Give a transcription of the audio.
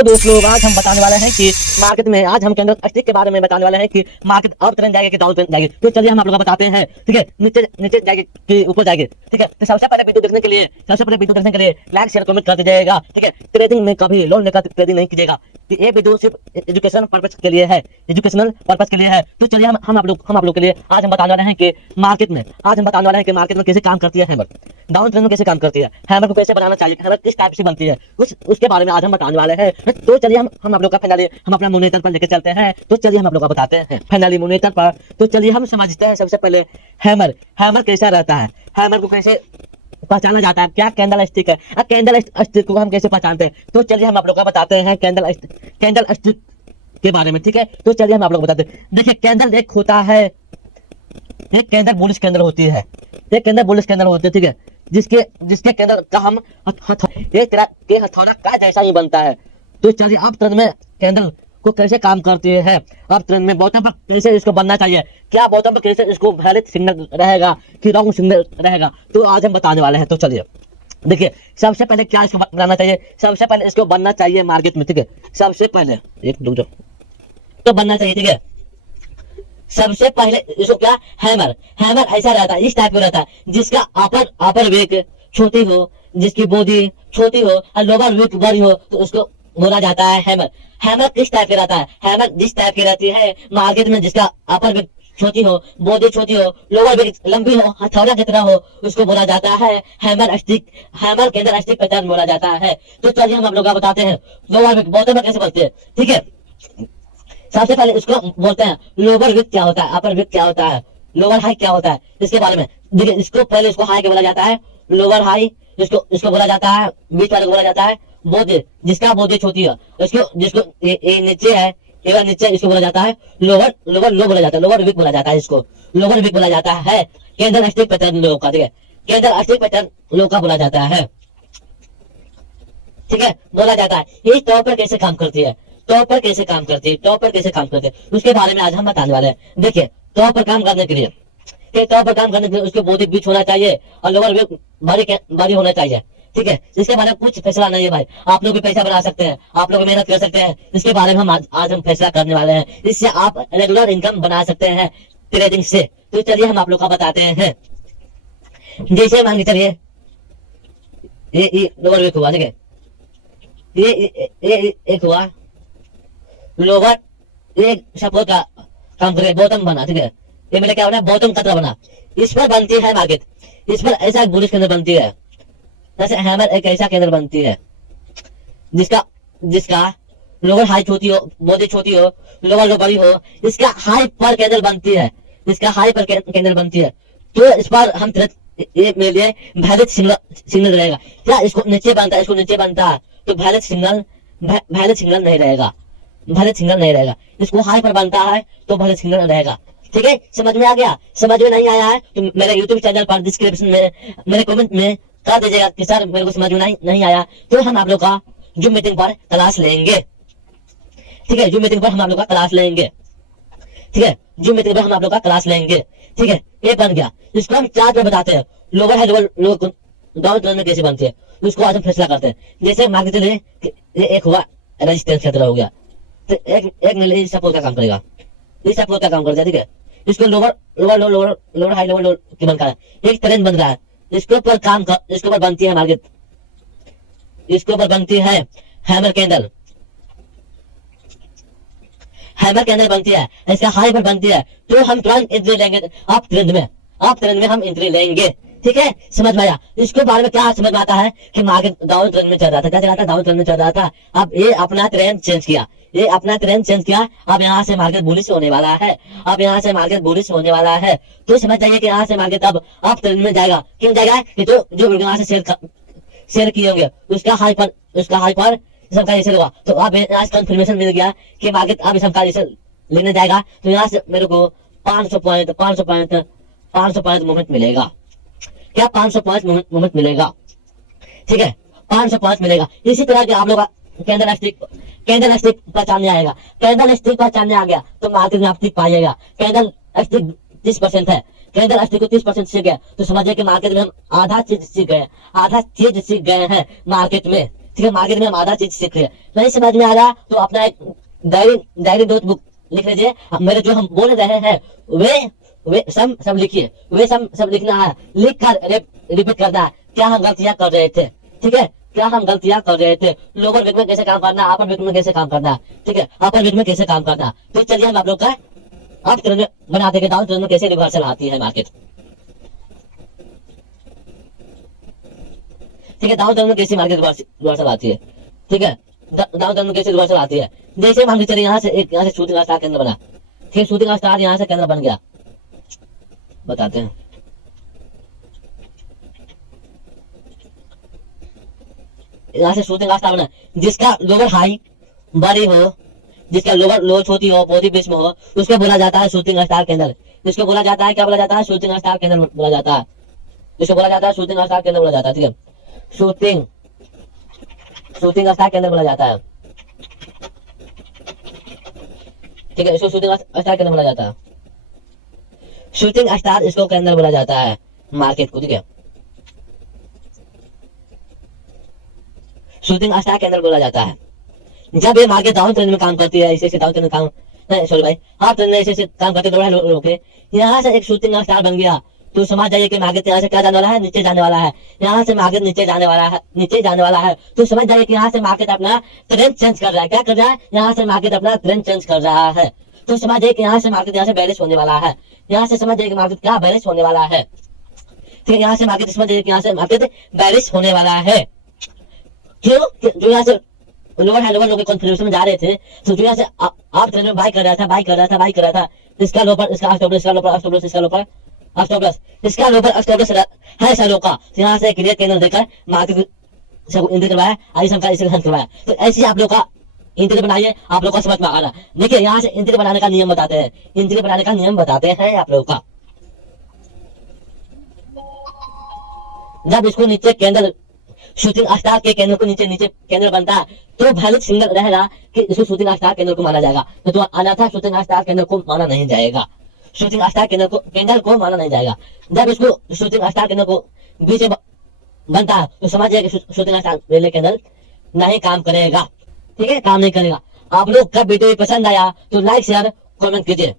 तो दोस्तों आज हम बताने वाले हैं कि मार्केट में आज हम कैंडल स्टिक के बारे में बताने वाले हैं कि मार्केट अप ट्रेंड जाएगी कि डाउन ट्रेंड जाएगी। तो चलिए हम आप लोगों को बताते हैं। ठीक है, नीचे नीचे जाएगी कि ऊपर जाएगी। ठीक है, तो सबसे पहले वीडियो देखने के लिए लाइक शेयर कमेंट कर दीजिएगा। ठीक है, ट्रेडिंग में कभी लोन लेकर ट्रेडिंग नहीं कीजिएगा। ये वीडियो सिर्फ एजुकेशन पर्पज के लिए है, एजुकेशनल पर्पज के लिए है। तो चलिए हम आप लोग के लिए आज हम बताने वाले हैं कि मार्केट में कैसे काम करती है हैमर, डाउन ट्रेंड में कैसे काम करती है, हैमर को कैसे बनाना चाहिए, हैमर किस टाइप से बनती है, उसके बारे में आज हम बताने वाले हैं। तो चलिए हम आप लोग का फाइनली हम अपना मोनेटर पर लेके चलते हैं। तो चलिए हम आप लोग को बताते हैं फाइनली मोनेटर पर। तो चलिए हम समझते हैं सबसे पहले हैमर कैसा रहता है, हैमर को कैसे पहचाना जाता है, क्या कैंडल स्टिक है, कैंडल स्टिक को हम कैसे पहचानते हैं। तो चलिए हम आप लोग को बताते हैं कैंडल स्टिक के बारे में। ठीक है, तो चलिए हम आप लोग को बताते हैं। देखिए, कैंडल एक होता है, एक कैंडल बुलिश कैंडल होती है, एक कैंडल बुलिश कैंडल होती है। ठीक है, जिसके कैंडल का हम एक तरह के हथौड़ा का जैसा ही बनता है। तो चलिए अब ट्रेंड में कैंडल को कैसे काम करती है, अब ट्रेंड में बॉटम पर कैसे इसको बनना चाहिए, क्या बॉटम पर कैसे इसको वैलिड सिग्नल रहेगा कि रॉन्ग सिग्नल रहेगा, तो आज हम बताने वाले हैं। तो चलिए देखिए, सबसे पहले क्या इसको बनाना चाहिए, सबसे पहले इसको बनना चाहिए मार्केट में। ठीक है, सबसे पहले एक दो तो बनना चाहिए। ठीक है, सबसे पहले इसको क्या हैमर ऐसा रहता है, इस टाइप का रहता है, जिसका अपर वेक छोटी हो, जिसकी बॉडी छोटी हो और लोअर वेक बड़ी हो, तो उसको बोला जाता है हैमर किस टाइप का रहता है, हैमर जिस टाइप की रहती है मार्केट में, जिसका अपर वेक छोटी हो, बॉडी छोटी हो, लोअर वेक लंबी हो, हथौड़ा की तरह हो, उसको बोला जाता है hammer stick, hammer candle stick pattern बोला जाता है। तो चलिए हम आप लोग को बताते हैं लोअर वेक बॉटम में कैसे बनती है। ठीक है, सबसे पहले इसको बोलते हैं लोअर विक क्या होता है, अपर विक क्या होता है, लोअर हाई क्या होता है, इसके बारे में देखिए। इसको पहले इसको हाई बोला जाता है, लोअर हाई, इसको बोला जाता है, बीच वाले को बोला जाता है बोधे, जिसका बोधे छोटी है, जिसको ये नीचे है, ये नीचे, इसको बोला जाता है लोअर लो बोला जाता है, लोअर विक बोला जाता है, इसको लोअर विक बोला जाता है। कैंडल स्टिक पैटर्न लो का, ठीक है, कैंडल स्टिक पैटर्न लो का बोला जाता है। ठीक है, बोला जाता है। ये टॉप पर कैसे काम करती है, टॉप पर कैसे काम करती है, टॉप पर कैसे काम करती है, उसके बारे में आज हम बताने वाले हैं। देखिए, टॉप पर काम करने के लिए उसके बॉडी बीच होना चाहिए और लोअर वेक भारी होना चाहिए। ठीक है, इसके बारे में कुछ फैसला नहीं है भाई, आप लोग भी पैसा बना सकते हैं, आप लोग मेहनत कर सकते हैं, इसके बारे में हम आज हम फैसला करने वाले हैं। इससे आप रेगुलर इनकम बना सकते हैं ट्रेडिंग से। तो चलिए हम आप लोग का बताते हैं। जैसे मान के चलिए ये लोअर वेक हुआ, ठीक है, ये एक हुआ लोअर, एक सपोर्ट का काम करे, बॉटम बना। ठीक है, ये मेरा क्या बना, बॉटम कतरा बना, इस पर बनती है मार्केट, इस पर ऐसा बुलिश कैंडल बनती है, जैसे हैमर एक ऐसा कैंडल बनती है जिसका लोअर हाई छोटी हो, बॉडी छोटी हो, लोअर लो बड़ी हो, इसका हाई पर कैंडल बनती है, इसका हाई पर कैंडल बनती है। तो इस पर हम ये मेरे लिए वैलिड सिग्नल रहेगा। क्या इसको नीचे बनता है, इसको नीचे बनता है तो वैलिड सिग्नल नहीं रहेगा, वैलिड सिग्नल नहीं रहेगा। इसको हाई पर बनता है तो वैलिड सिग्नल रहेगा। ठीक है, समझ में आ गया? समझ में नहीं आया है तो मेरे यूट्यूब चैनल पर डिस्क्रिप्शन में मेरे कमेंट में कर दीजिएगा कि सर मेरे को समझ में नहीं आया, तो हम आप लोग का जूम मीटिंग पर क्लास लेंगे। ठीक है, जूम मीटिंग पर हम आप लोग का क्लास लेंगे। ठीक है, जूम मीटिंग पर हम आप लोग का क्लास लेंगे। ठीक है, ये बन गया। इसको हम चार्ट में बताते हैं, लोअर है लोअर डाउन ट्रेंड में कैसे बनती है, उसको आज हम फैसला करते हैं। जैसे मान के चलिए ये एक हुआ रेजिस्टेंस क्षेत्र हो गया, तो एक मिले सपोर्ट का काम करेगा, ये सपोर्ट का काम करता है। ठीक है, इसको लोअर हाई लोअर की बनता है, एक ट्रेंड बन रहा है, इसके ऊपर इसके ऊपर बनती है मार्केट, इसके ऊपर बनती है हैमर कैंडल बनती है, इसका हाई पर बनती है, तो हम तुरंत एंट्री लेंगे अप ट्रेंड में हम एंट्री लेंगे। ठीक है, समझ में आया? इसके बारे में क्या समझ में आता है कि मार्केट डाउन ट्रेंड में चल रहा था, क्या चल रहा था, डाउन ट्रेंड में चल रहा था। अब ये अपना ट्रेंड चेंज किया, अब यहाँ से मार्केट बुलिश होने वाला है, तो समझ जाइए कि यहाँ से मार्केट अब अप ट्रेंड में जाएगा। क्यों जाएगा? कि तो जो यहाँ से शेयर किए होंगे उसका हाई पर सबका जैसे होगा, तो अब आज कंफर्मेशन मिल गया कि मार्केट अब सबका जैसे लेने जाएगा। तो यहाँ से मेरे को 500 पॉइंट मूवमेंट मिलेगा। क्या 500 पॉइंट मूवमेंट मिलेगा? ठीक है, 500 पॉइंट मिलेगा। इसी तरह के आप लोग कैंडल स्टिक पहचानने आएगा, कैंडल स्टिक पहचानने आ गया तो मार्केट में आप टिक पाइएगा। कैंडल स्टिक 30% है, कैंडल स्टिक को 30% सीख गए तो समझिए कि मार्केट में हम आधा चीज सीख गए हैं मार्केट में। ठीक है, मार्केट में हम आधा चीज सीख रहे हैं, नहीं समझ में आ रहा तो अपना एक डायरी नोटबुक लिख लीजिए। मेरे जो हम बोल रहे हैं वे सब लिखिए, वे सब लिखना है, लिख कर रिपीट करना है, क्या हम गलतियां कर रहे थे, ठीक है, क्या हम गलतियां कर रहे थे, लोअर वेट में कैसे काम करना, अपर वेट में कैसे काम करना, ठीक है, अपर वेट में कैसे काम करना। तो चलिए हम आप लोग का अप ट्रेंड बना देंगे, डाउन ट्रेंड में कैसे रिवर्सल आती है मार्केट, ठीक है, डाउन ट्रेंड में कैसे मार्केट रिवर्सल आती है, ठीक है, डाउन ट्रेंड में कैसे रिवर्सल आती है। जैसे मान के चलिए यहाँ से शूटिंग स्टार केंद्र बना, ठीक, शूटिंग स्टार यहाँ से केंद्र बन गया, बताते हैं। यहाँ से शूटिंग स्टार बना, जिसका लोअर हाई बड़ी हो, जिसका लोअर लो छोटी हो, बॉडी बीच में हो, उसको बोला जाता है शूटिंग स्टार केंद्र। इसको बोला जाता है, क्या बोला जाता है, शूटिंग स्टार केंद्र बोला जाता है, इसको बोला जाता है शूटिंग स्टार केंद्र बोला जाता है, ठीक है, शूटिंग स्टार केंद्र बोला जाता है, ठीक है, इसको शूटिंग स्टार केंद्र बोला जाता है, शूटिंग स्टार इसको केंद्र बोला जाता है मार्केट को, ठीक है, शूटिंग स्टार केंद्र बोला जाता है। जब ये मार्केट डाउन ट्रेंड में काम करती है, इसे डाउन ट्रेंड में काम, नहीं सॉरी भाई, हाँ ट्रेंड में इसे काम करते थोड़ा रोके, यहाँ से एक शूटिंग स्टार बन गया, तो समझ जाइए कि मार्केट यहाँ से क्या जाने वाला है, नीचे जाने वाला है, यहाँ से मार्केट नीचे जाने वाला है, नीचे जाने वाला है, तो समझ जाइए कि यहाँ से मार्केट अपना ट्रेंड चेंज कर रहा है, क्या कर रहा है, यहाँ से मार्केट अपना ट्रेंड चेंज कर रहा है, तो समझ जाइए कि यहाँ से मार्केट यहाँ से बैरिश होने वाला है, यहाँ से समझ जाइए कि मार्केट क्या बैरिश होने वाला है, ठीक है, यहाँ से मार्केट समझ जाइए कि यहाँ से मार्केट बैरिश होने वाला है। क्यों, जो यहाँ से लोअर है, लोअर लोग कॉन्फिगरेशन में जा रहे थे, तो जो यहाँ से आप ट्रेंड में बाय कर रहा था, बाय कर रहा था, बाय कर रहा था, इसका लोअर, इसका स्टॉप लॉस, इसका लोअर स्टॉप लॉस, इसका लोअर स्टॉप लॉस, इसका लोअर स्टॉप लॉस है सैलो का, तो यहाँ से क्लियर कैंडल देकर मार्केट सब इंटर करवाया, आई सबका इसे हल करवाया। तो ऐसे आप लोग का इंटर बनाइए, आप लोग का समझ में आ रहा। देखिए यहाँ से इंटर बनाने का नियम बताते हैं, इंटर बनाने का नियम बताते हैं आप लोग का। जब इसको नीचे कैंडल शूटिंग स्टार के कैंडल को नीचे नीचे कैंडल बनता है, तो वैलिड सिग्नल रहेगा कि इसको शूटिंग स्टार कैंडल को माना जाएगा, तो अन्यथा शूटिंग स्टार कैंडल को माना नहीं जाएगा, शूटिंग स्टार कैंडल को माना नहीं जाएगा। जब इसको शूटिंग स्टार कैंडल को बीच में बनता है, तो समझ जाइए कि शूटिंग स्टार रेलवे कैंडल नहीं काम करेगा, ठीक है, काम नहीं करेगा। आप लोग का वीडियो पसंद आया तो लाइक शेयर कमेंट कीजिए।